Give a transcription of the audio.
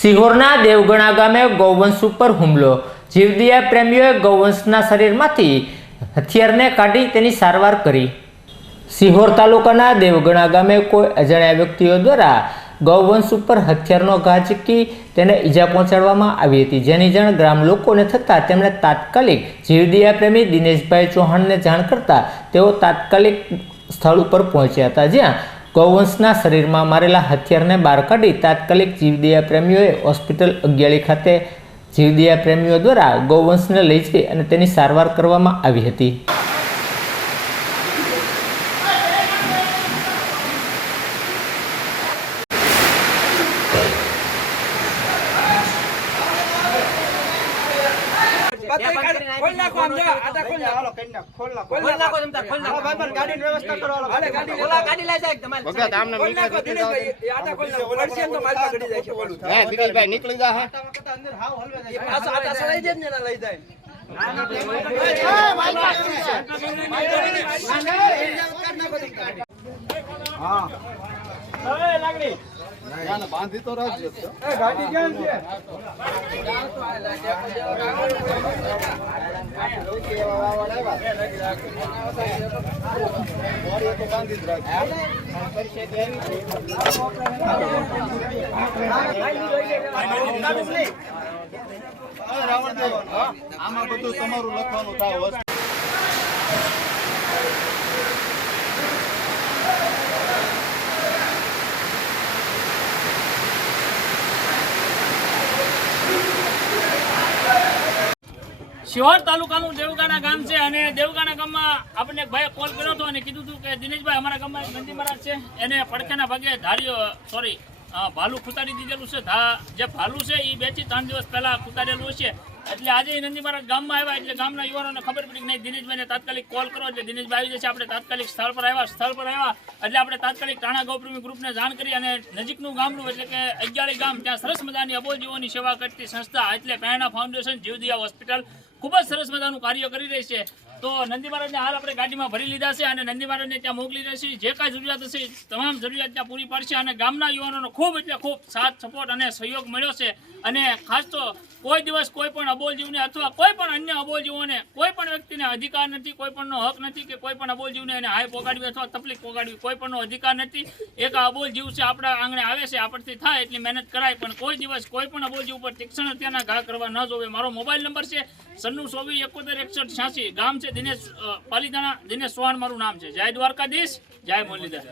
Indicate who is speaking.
Speaker 1: સિહોરના દેવગણા ગામે ગૌવંશ ઉપર હુમલો. જીવદિયા પ્રેમીઓએ ગૌવંશના શરીરમાંથી હથિયારને કાઢી તેની સારવાર કરી. સિહોર તાલુકાના દેવગણા ગામે કોઈ અજાણ્યા વ્યક્તિઓ દ્વારા ગૌવંશ ઉપર હથિયારનો ઘા ચીકી તેને ઈજા પહોંચાડવામાં આવી હતી. જેની જાણ ગ્રામ લોકોને થતાં તેમણે તાત્કાલિક જીવદિયા પ્રેમી દિનેશભાઈ ચૌહાણને જાણ કરતા તેઓ તાત્કાલિક સ્થળ ઉપર પહોંચ્યા હતા, જ્યાં ગૌવંશના શરીરમાં મારેલા હથિયારને બહાર કાઢી તાત્કાલિક જીવદયા પ્રેમીઓએ હોસ્પિટલ અગિયાળી ખાતે જીવદયા પ્રેમીઓ દ્વારા ગૌવંશને લઈ જઈ અને તેની સારવાર કરવામાં આવી હતી.
Speaker 2: ખોલ નાખો આમ જા આટા ખોલ નાખો.
Speaker 3: હાલો, કરી નાખ, ખોલ નાખો.
Speaker 2: ખોલ નાખો તમ ખોલ નાખો.
Speaker 3: ભાઈ, પણ ગાડીની વ્યવસ્થા કરો, હાલો.
Speaker 2: હાલે, ગાડી
Speaker 4: ઓલા ગાડી લઈ જાય તમારે
Speaker 3: ભગત, આમને જાઓ.
Speaker 2: એ આટા ખોલ નાખો. પડશે તો મારી પાસે ગડી જાય છે ઓલું
Speaker 3: હે, દિનેશભાઈ નીકળી જા હે.
Speaker 2: એ પાછો આટા સડાઈ જાય ને એના લઈ જાય. એ ગાડી ક્યાં છે?
Speaker 3: આમાં બધું તમારું લખવાનું થાય
Speaker 5: શિહોર તાલુકાનું દેવગાણા ગામ છે અને દેવગાણા ગામમાં આપણને ભાઈ કોલ કર્યો હતો અને કીધું હતું કે દિનેશભાઈ, અમારા ગામમાં એક નંદી મહારાજ છે. એને પડખેના ભાગે ધાર્યો સોરી ભાલું ખૂતાડી દીધેલું છે. જે ભાલું છે એ બેથી ત્રણ દિવસ પહેલા ખૂતાડેલું છે એટલે આજે નંદી મહારાજ ગામમાં આવ્યા એટલે ગામના યુવાનોને ખબર પડી નહીં, દિનેશભાઈને તાત્કાલિક કોલ કરો. એટલે દિનેશભાઈ આવી જશે. આપણે તાત્કાલિક સ્થળ પર આવ્યા. સ્થળ પર આવ્યા એટલે આપણે તાત્કાલિક ટાણા ગૌપ્રેમી ગ્રુપને જાણ કરી અને નજીકનું ગામનું એટલે કે અગિયાળી ગામ, ત્યાં સરસ મજાની અબોજીઓની સેવા કરતી સંસ્થા એટલે પ્રેરણા ફાઉન્ડેશન જીવદિયા હોસ્પિટલ ખૂબ જ સરસ મજાનું કાર્ય કરી રહી છે. તો નંદી મહારાજને હાલ આપણે ગાડીમાં ભરી લીધા છે અને નંદી મહારાજને ત્યાં મોકલી રહેશે જે કાંઈ જરૂરિયાત હશે તમામ જરૂરિયાત ત્યાં પૂરી પાડશે અને ગામના યુવાનોનો ખૂબ એટલે ખૂબ સાથ, સપોર્ટ અને સહયોગ મળ્યો છે. અને ખાસ તો કોઈ દિવસ કોઈ પણ અબોલ જીવને અથવા કોઈ પણ અન્ય અબોલ જીવોને કોઈ અધિકાર નથી, કોઈ પણનો હક નથી કે કોઈ પણ અબોલ જીવને એને હાય પોગાડવી અથવા તકલીફ પોગાડવી, કોઈ પણનો અધિકાર નથી. એક અબોલ જીવ છે, આપણા આંગણે આવે છે, આપણથી થાય એટલી મહેનત કરાય, પણ કોઈ દિવસ કોઈ પણ અબોલ જીવ ઉપર તીક્ષણ હત્યાના ઘા કરવા ન જોવે. મારો મોબાઈલ નંબર છે સન્નુ ચોવીસ એકોતેર એકસઠ છ્યાસી. ગામ છે દિનેશ પાલીતાણા. દિનેશ સોહાણ મારું નામ છે. જય દ્વારકાધીશ. જય મુરલીધર.